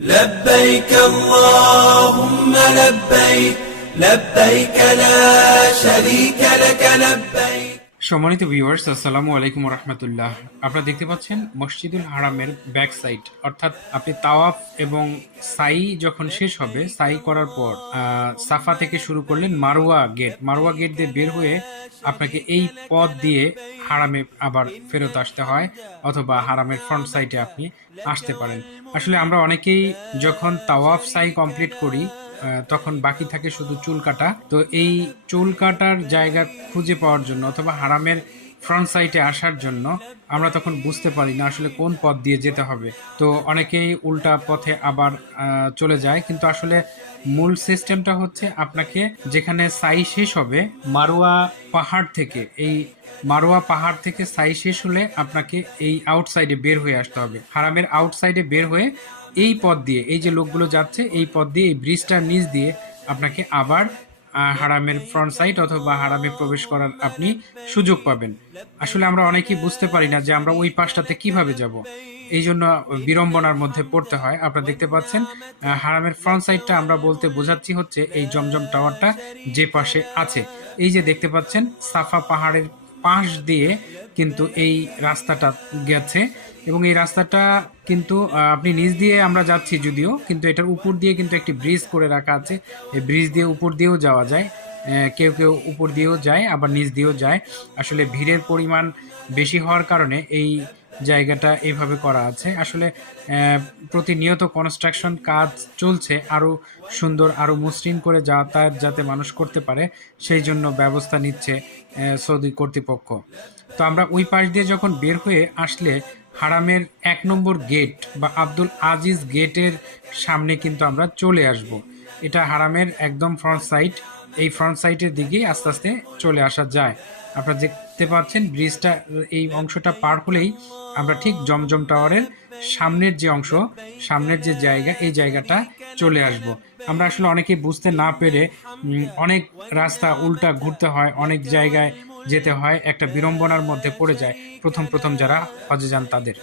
لبيك اللهم لبيك لبيك لا شريك لك لبيك। সম্মানিত ভিউয়ার্স, আসসালামু আলাইকুম রহমতুল্লাহ। আপনারা দেখতে পাচ্ছেন মসজিদুল হারামের ব্যাক সাইড, অর্থাৎ আপনি তাওয়াফ এবং সাই যখন শেষ হবে, সাই করার পর সাফা থেকে শুরু করলেন মারওয়া গেট দিয়ে বের হয়ে আপনাকে এই পথ দিয়ে হারামে আবার ফেরত আসতে হয়, অথবা হারামের ফ্রন্ট সাইডে আপনি আসতে পারেন। আসলে আমরা অনেকেই যখন তাওয়াফ সাই কমপ্লিট করি তখন বাকি থাকে শুধু চুল কাটা। তো এই চুল কাটার জায়গা খুঁজে পাওয়ার জন্য অথবা হারামের ফ্রন্ট সাইডে আসার জন্য আমরা তখন বুঝতে পারি না আসলে কোন পথ দিয়ে যেতে হবে। তো অনেকেই উল্টা পথে আবার চলে যায়, কিন্তু আসলে মূল সিস্টেমটা হচ্ছে আপনাকে যেখানে সাই শেষ হবে মারোয়া পাহাড় থেকে, এই মারোয়া পাহাড় থেকে সাই শেষ হলে আপনাকে এই আউটসাইডে বের হয়ে আসতে হবে। হারামের আউটসাইডে বের হয়ে এই পথ দিয়ে, এই যে লোকগুলো যাচ্ছে এই পথ দিয়ে, এই ব্রিজটার নিচ দিয়ে আপনাকে আবার হারামের ফ্রন্ট সাইড অথবা হারামে প্রবেশ করার আপনি সুযোগ পাবেন। আসলে আমরা অনেকেই বুঝতে পারি না যে আমরা ওই পাশটাতে কিভাবে যাব, এই জন্য বিড়ম্বনার মধ্যে পড়তে হয়। আপনারা দেখতে পাচ্ছেন হারামের ফ্রন্ট সাইডটা আমরা বলতে বোঝাচ্ছি হচ্ছে এই জমজম টাওয়ারটা যে পাশে আছে। এই যে দেখতে পাচ্ছেন সাফা পাহাড়ের পাশ দিয়ে কিন্তু এই রাস্তাটা গেছে, এবং এই রাস্তাটা কিন্তু আপনি নিচ দিয়ে আমরা যাচ্ছি যদিও, কিন্তু এটার উপর দিয়ে কিন্তু একটি ব্রিজ করে রাখা আছে। এই ব্রিজ দিয়ে উপর দিয়েও যাওয়া যায়, কেউ কেউ উপর দিয়েও যায় আবার নিচ দিয়েও যায়। আসলে ভিড়ের পরিমাণ বেশি হওয়ার কারণে এই জায়গাটা এইভাবে করা আছে। আসলে প্রতিনিয়ত কনস্ট্রাকশন কাজ চলছে, আরও সুন্দর আরও মসৃণ করে যাতায়াত যাতে মানুষ করতে পারে সেই জন্য ব্যবস্থা নিচ্ছে সৌদি কর্তৃপক্ষ। তো আমরা ওই পাশ দিয়ে যখন বের হয়ে আসলে হারামের 1 নম্বর গেট বা আব্দুল আজিজ গেটের সামনে কিন্তু আমরা চলে আসব। এটা হারামের একদম ফ্রন্ট সাইড, এই ফ্রন্ট সাইডের দিকেই আস্তে আস্তে চলে আসা যায়। আপনারা দেখতে পাচ্ছেন ব্রিজটা, এই অংশটা পার হলেই আমরা ঠিক জমজম টাওয়ারের সামনের যে অংশ, সামনের যে জায়গা, এই জায়গাটা চলে আসব। আমরা আসলে অনেকেই বুঝতে না পেরে অনেক রাস্তা উল্টা ঘুরতে হয়, অনেক জায়গায় যেতে হয়, একটা বিড়ম্বনার মধ্যে পড়ে যায় প্রথম প্রথম যারা হজে যান তাদের।